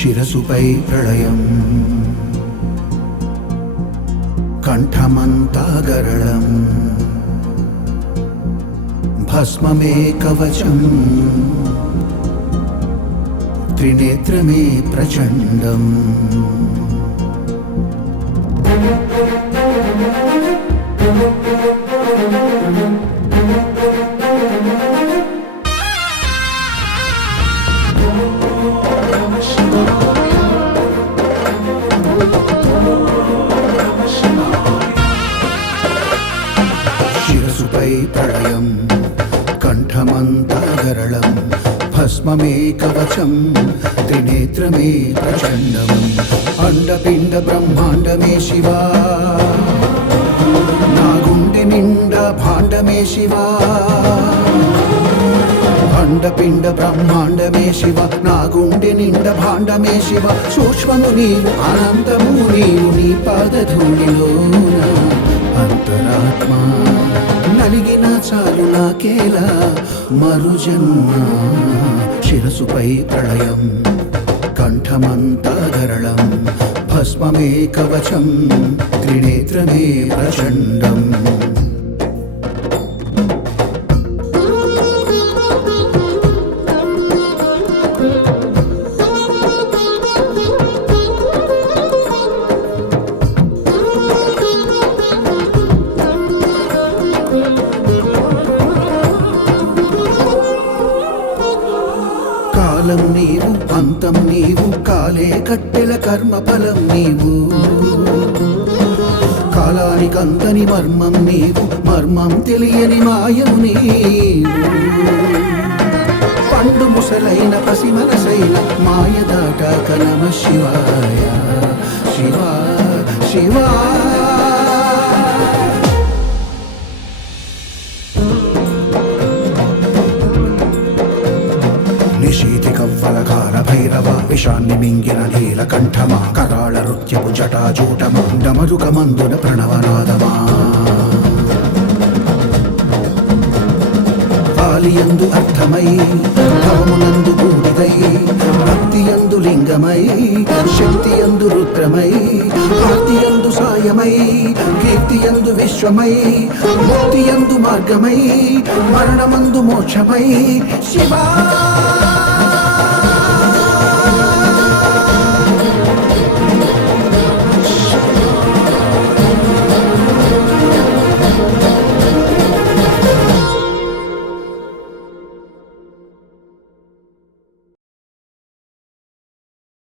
శిరసుపై ప్రళయం కంఠమంతా గరళం భస్మమే కవచం త్రినేత్రమే ప్రచండం శిరసుపై ప్రళయం కంఠమంతా గరళం భస్మమే కవచం త్రినేత్రమే ప్రచండం అండపిండ బ్రహ్మాండమే శివా నా గుండె నిండా భాండమే శివా అండపిండ బ్రహ్మాండమే శివ నా గుండె నిండా భాండమే శివ సూక్ష్మము నీవు అనంతము నీవు నీ పాదధూళిలోన అంతరాత్మ నలిగిన చాలు నాకేలా మరు జన్మ శిరసుపై ప్రళయం కంఠమంతా గరళం భస్మమే కవచం త్రినేత్రమే ప్రచండం కాలం నీవు అంతం నీవు కాలే కట్టెల కర్మ ఫలం నీవు కాలానికంతని మర్మం నీవు మర్మం తెలియని మాయము నీవు పండు ముసలైన పసి మనసైన మాయ దాటాక నమ శివాయ శివా శివా నిశీతి కవ్వలకార భైరవ విషాన్ని మింగిన నీలకంఠమా కరాళ నృత్యపు జటాజూటమా డమరుకమందున ప్రణవనాదమా ఆలియందు అర్థమై భవమునందు బూడిదై భక్తియందు లింగమై శక్తియందు రుద్రమై ఆర్తియందు సాయమై కీర్తియందు విశ్వమై ముక్తియందు మార్గమై మరణమందు మోక్షమై శివా